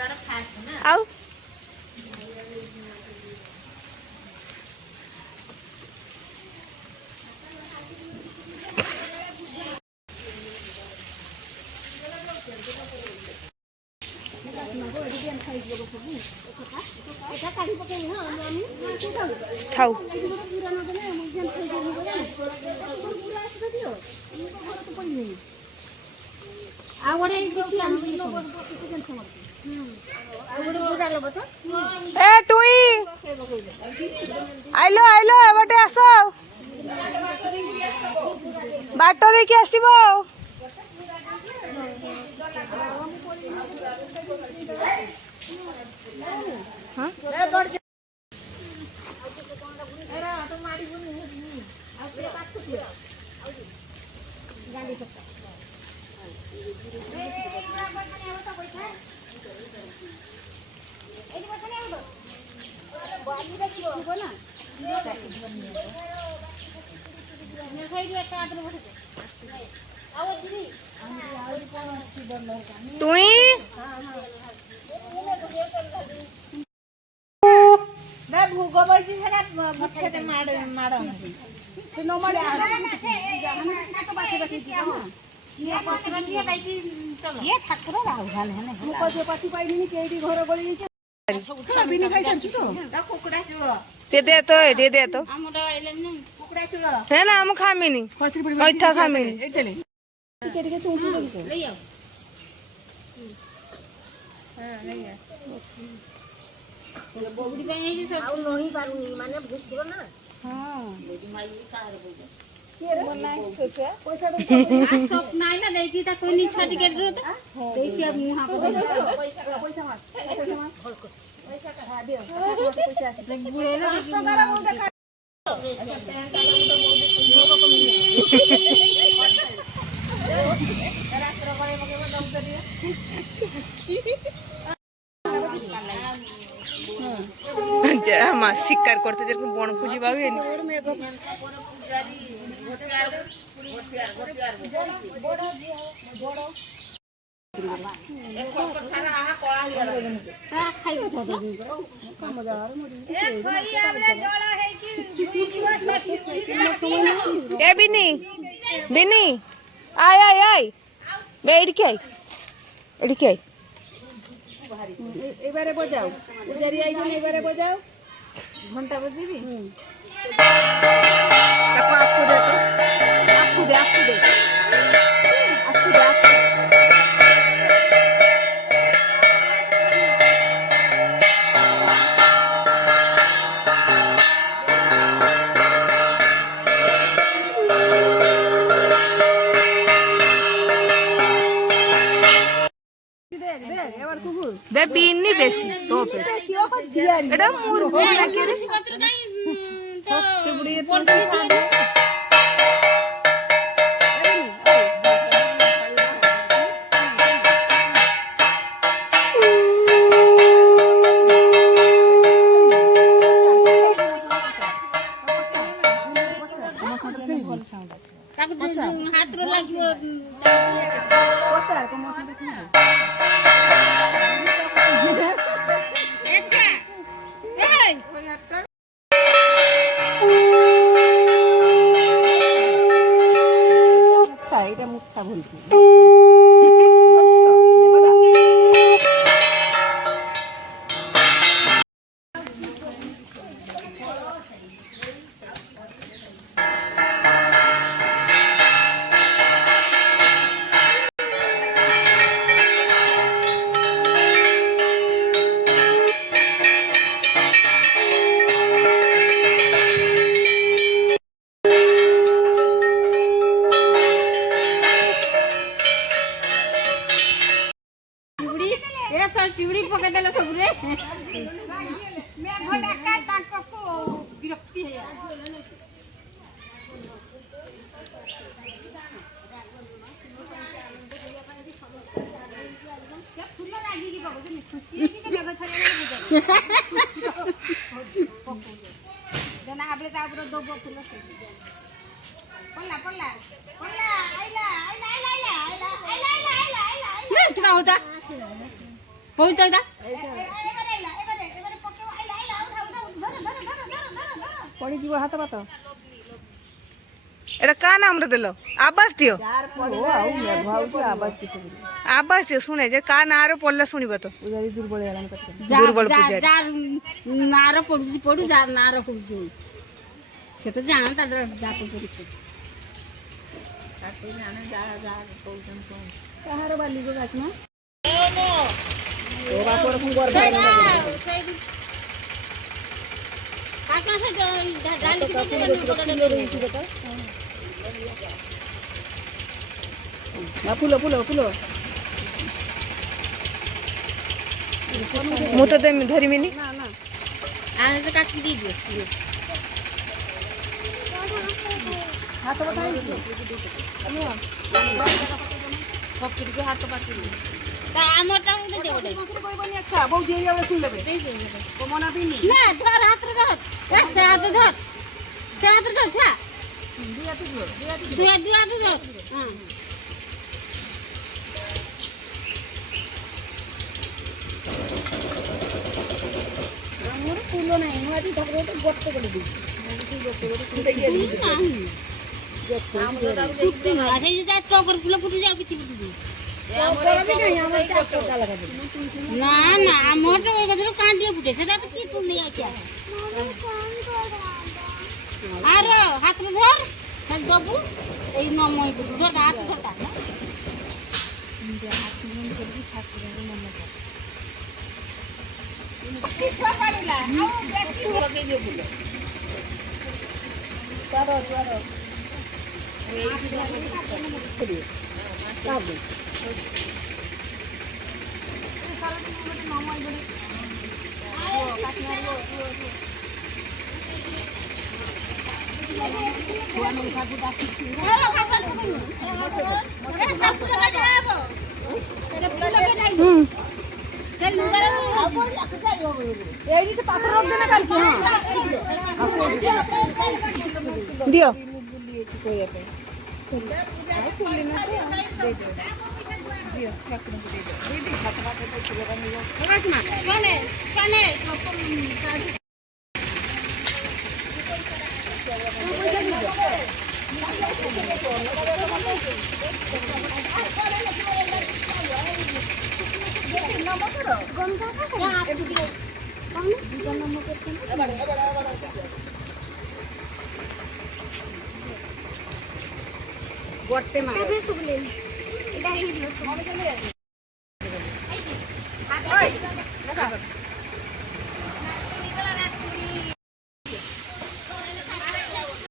आउ थाउ ए टुई आइलो आइलो एबटे आस बाट देखि आसीबो हां टुई मैं भूगो बैठी है ना मुझे तो मार मार तो नो मार तो बाकी बाकी ये पत्र दिए बैठी ये ठाकुर राहु हाल है ना मुको से पति पाइनी केडी घर गली छबी नि खाइ सन्छु तो दा कुकुडा छु दे तो हमरा आइले नि कुकुडा छु है ना हम खामिनी खसरी पडी बैठा खामिनी एट चले टिके टिके चौकी जगिसो ले आओ हां ले आ बोबडी पे नहीं सब आउ नहीं पारुनी माने बुझिरो ना हां बोडी माई काहर बोल के रे मन नाही सोचा पैसा दे सब नाही ना देकी ता कोई नी छाटी के दे देसी अब मुहा पे पैसा मार पैसा का हा दियो पैसा बुढ़े ना करा बोल देखा रास्ता बड़े मगे दम करिए मा शिकार करते जेरकम बन खुजी बाबेनी ए बिनी बिनी आय आय आय बैठ के आई एबारे बजाओ उजारी आई ने एबारे बजाओ घंटा बजेबी ताको आपको दे तो आपको दे दे बीनी बेसी तो बेसी एडा मुर्गो ना के रे फर्स्ट बुड़ी तो हाथ रो लागियो पचार को मौसम देखना अच्छा ए এটা মুখটা বলছি चिड़ी पके देले सब रे मैं घोड़ा का ताको को विरक्ति है क्या फूल लागी की बाबू ने खुशी की जगह छड़े देना आपले ता ऊपर दो फूल पल्ला पल्ला पल्ला आइला कितना होता কই তো এটা পড়ি দিব হাত পাত এটা কা নাম রে দিল আবাস দিও আবাস দিও শুনে যে কা না আরো পড়লে শুনিব তো দুর্বল পূজারি যার নার পড়ুছি পড়ু যার নার পড়ুছি সে তো জানা তাদের যা পড়ুছি কাহার বালি গো গাছ না ওরা তো এরকম করবে কাকা সে ডালি দিতে না ফুলো ফুলো ফুলো মু তো ধরিমিনি না না আর এটা কাটি দিয়ে দিও হাত পাতা সব কিছু হাত পাতি তা আমারটা উঠে দেব রে কইবনি আচ্ছা বউ দিয়ে যাবে শুন নেবে তো মনা দিনি না ধর হাত রে ধর এ সে হাত ধর সে হাত ধর ছা দিয়া ধর হ্যাঁ আমার ফুলো নাই মাটি ধরে তো গর্ত করে দিই না না আমার তো কান্দিয়ে ফুটে সেটা তো কি ফুল নেই আছে আর হাতরে ধর দেবু এই নময় ধর হাত ধরটা দিও গর্তে মারে